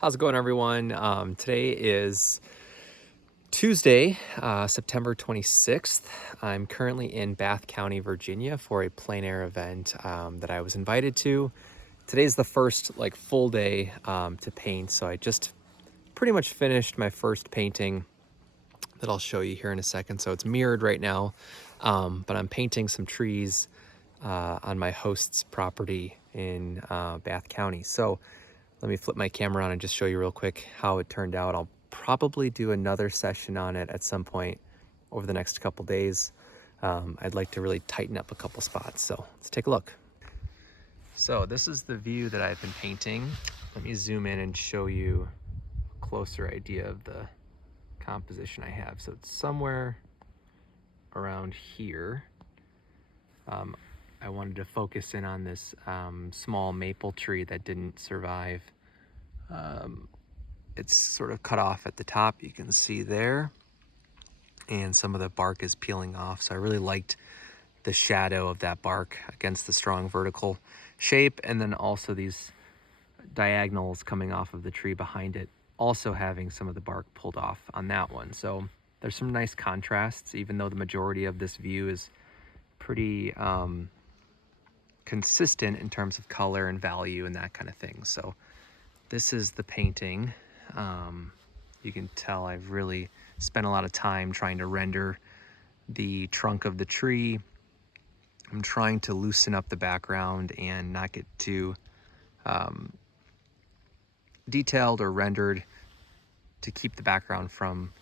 How's it going, everyone? Today is Tuesday, September 26th. I'm currently in Bath County, Virginia for a plein air event that I was invited to. Today's the first full day to paint, so I just pretty much finished my first painting that I'll show you here in a second. So it's mirrored right now, but I'm painting some trees on my host's property in Bath County. So let me flip my camera on and just show you real quick how it turned out. I'll probably do another session on it at some point over the next couple days. I'd like to really tighten up a couple spots, so let's take a look. So this is the view that I've been painting. Let me zoom in and show you a closer idea of the composition I have. So it's somewhere around here. I wanted to focus in on this small maple tree that didn't survive. It's sort of cut off at the top, you can see there, and some of the bark is peeling off. So I really liked the shadow of that bark against the strong vertical shape, and then also these diagonals coming off of the tree behind it, also having some of the bark pulled off on that one. So there's some nice contrasts, even though the majority of this view is pretty consistent in terms of color and value and that kind of thing. So this is the painting. You can tell I've really spent a lot of time trying to render the trunk of the tree. I'm trying to loosen up the background and not get too detailed or rendered, to keep the background from,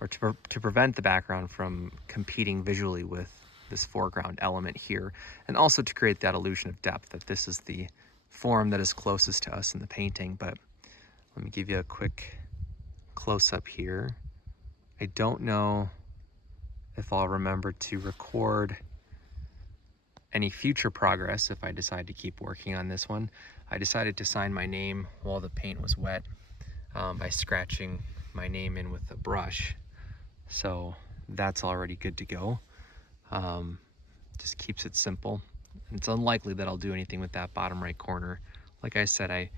or to prevent the background from competing visually with this foreground element here, and also to create that illusion of depth, that this is the form that is closest to us in the painting. But let me give you a quick close-up here. I don't know if I'll remember to record any future progress if I decide to keep working on this one. I decided to sign my name while the paint was wet by scratching my name in with a brush. So that's already good to go. Just keeps it simple. It's unlikely that I'll do anything with that bottom right corner. Like I said, I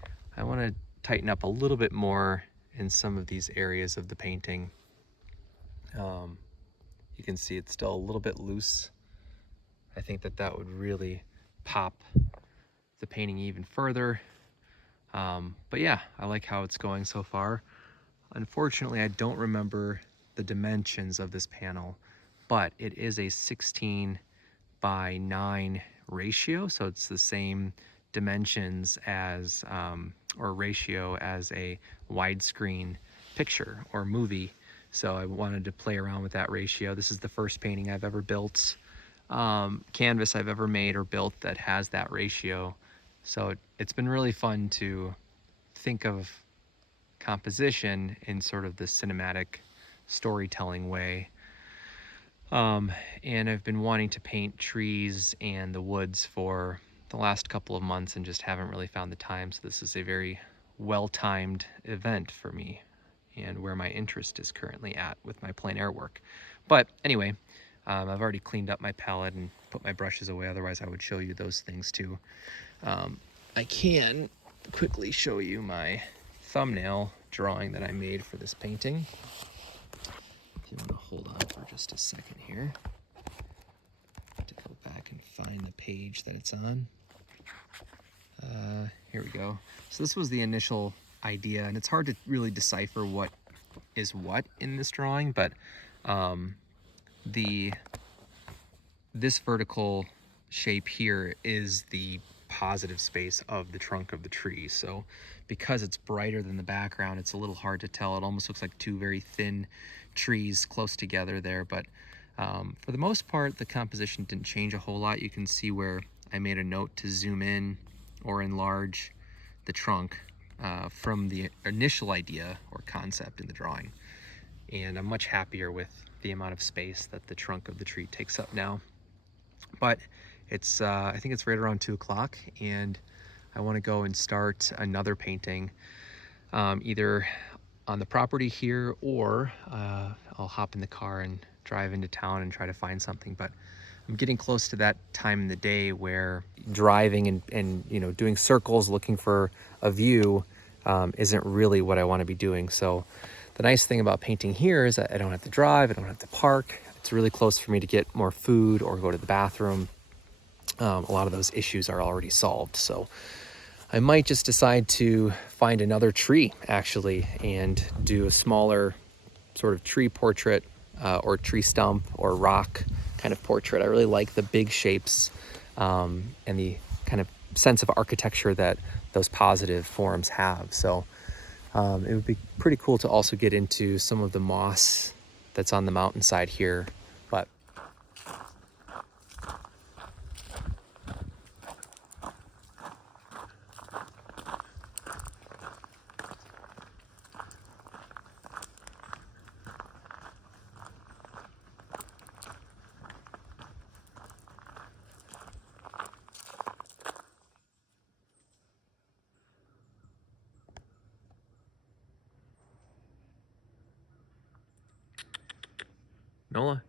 want to tighten up a little bit more in some of these areas of the painting. You can see it's still a little bit loose. I think that would really pop the painting even further. But yeah, I like how it's going so far. Unfortunately, I don't remember the dimensions of this panel, but it is a 16 by 9 ratio, so it's the same dimensions as or ratio as a widescreen picture or movie. So I wanted to play around with that ratio. This is the first painting I've ever built, canvas I've ever made or built that has that ratio. So it's been really fun to think of composition in sort of the cinematic storytelling way. And I've been wanting to paint trees and the woods for the last couple of months and just haven't really found the time. So this is a very well-timed event for me and where my interest is currently at with my plein air work. But anyway, I've already cleaned up my palette and put my brushes away. Otherwise I would show you those things too. I can quickly show you my thumbnail drawing that I made for this painting. If you want to hold on for just a second here to go back and find the page that it's on. Here we go. So this was the initial idea, and it's hard to really decipher what is what in this drawing, but this vertical shape here is the positive space of the trunk of the tree. So because it's brighter than the background, it's a little hard to tell. It almost looks like two very thin trees close together there, but for the most part the composition didn't change a whole lot. You can see where I made a note to zoom in or enlarge the trunk from the initial idea or concept in the drawing, and I'm much happier with the amount of space that the trunk of the tree takes up now. But it's I think it's right around 2 o'clock, and I want to go and start another painting, either on the property here, or I'll hop in the car and drive into town and try to find something. But I'm getting close to that time in the day where driving and doing circles looking for a view isn't really what I want to be doing. So the nice thing about painting here is that I don't have to drive, I don't have to park. It's really close for me to get more food or go to the bathroom. A lot of those issues are already solved. So I might just decide to find another tree actually and do a smaller sort of tree portrait or tree stump or rock kind of portrait. I really like the big shapes and the kind of sense of architecture that those positive forms have. So it would be pretty cool to also get into some of the moss that's on the mountainside here. But Nola.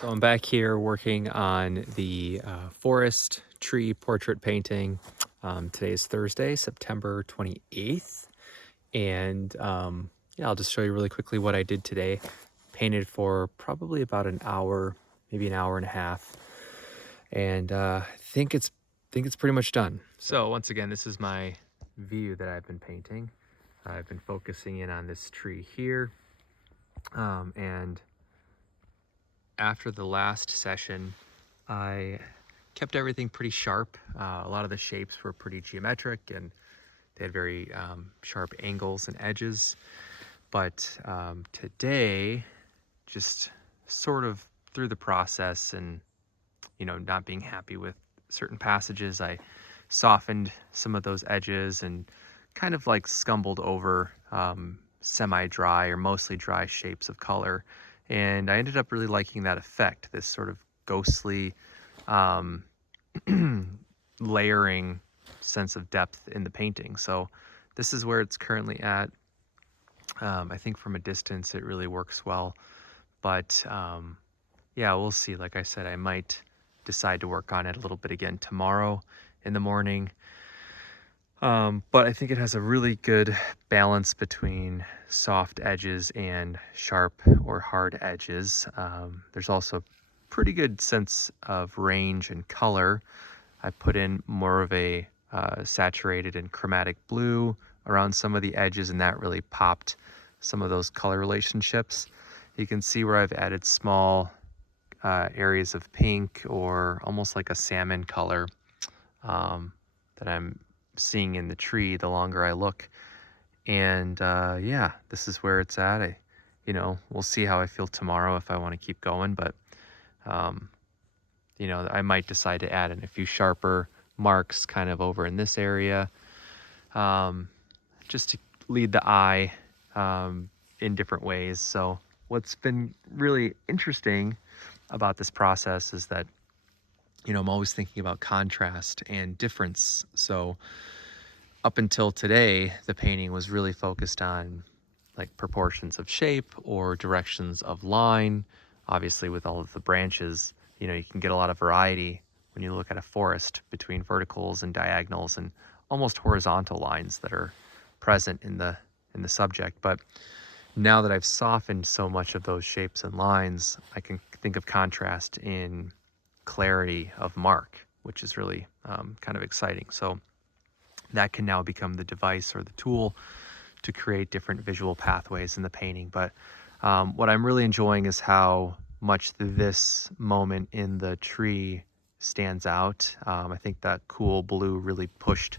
So I'm back here working on the forest tree portrait painting. Today is Thursday, September 28th. And yeah, I'll just show you really quickly what I did today. Painted for probably about an hour, maybe an hour and a half. And I think it's pretty much done. So once again, this is my view that I've been painting. I've been focusing in on this tree here. And after the last session, I kept everything pretty sharp. A lot of the shapes were pretty geometric and they had very sharp angles and edges. But today, just sort of through the process and, you know, not being happy with certain passages, I softened some of those edges and kind of like scumbled over semi-dry or mostly dry shapes of color. And I ended up really liking that effect, this sort of ghostly um, layering sense of depth in the painting. So this is where it's currently at. I think from a distance it really works well, but yeah, we'll see. Like I said, I might decide to work on it a little bit again tomorrow in the morning. But I think it has a really good balance between soft edges and sharp or hard edges. There's also pretty good sense of range and color. I put in more of a saturated and chromatic blue around some of the edges, and that really popped some of those color relationships. You can see where I've added small areas of pink or almost like a salmon color that I'm seeing in the tree the longer I look. And yeah, this is where it's at. You know, we'll see how I feel tomorrow if I want to keep going, but you know, I might decide to add in a few sharper marks kind of over in this area, just to lead the eye in different ways. So what's been really interesting about this process is that, you know, I'm always thinking about contrast and difference. So up until today, the painting was really focused on like proportions of shape or directions of line. Obviously, with all of the branches, you know, you can get a lot of variety when you look at a forest between verticals and diagonals and almost horizontal lines that are present in the subject. But now that I've softened so much of those shapes and lines, I can think of contrast in clarity of mark, which is really kind of exciting. So that can now become the device or the tool to create different visual pathways in the painting. But what I'm really enjoying is how much this moment in the tree stands out. I think that cool blue really pushed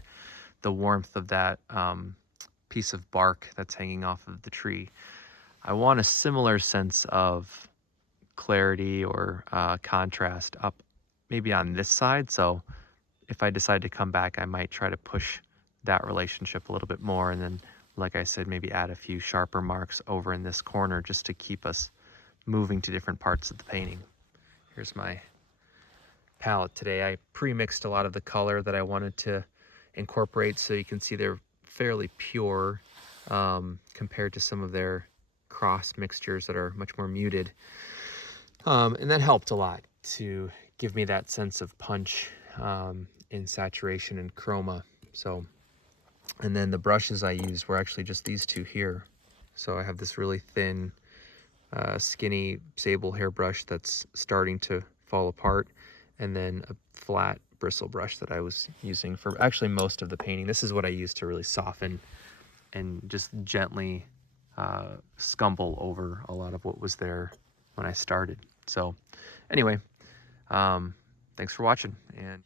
the warmth of that piece of bark that's hanging off of the tree. I want a similar sense of clarity or contrast up maybe on this side. So if I decide to come back, I might try to push that relationship a little bit more. And then, like I said, maybe add a few sharper marks over in this corner just to keep us moving to different parts of the painting. Here's my palette today. I pre-mixed a lot of the color that I wanted to incorporate, so you can see they're fairly pure compared to some of their cross mixtures that are much more muted. And that helped a lot to give me that sense of punch in saturation and chroma. So, and then the brushes I used were actually just these two here. So I have this really thin, skinny sable hairbrush that's starting to fall apart, and then a flat bristle brush that I was using for actually most of the painting. This is what I used to really soften and just gently scumble over a lot of what was there when I started. So anyway, thanks for watching. And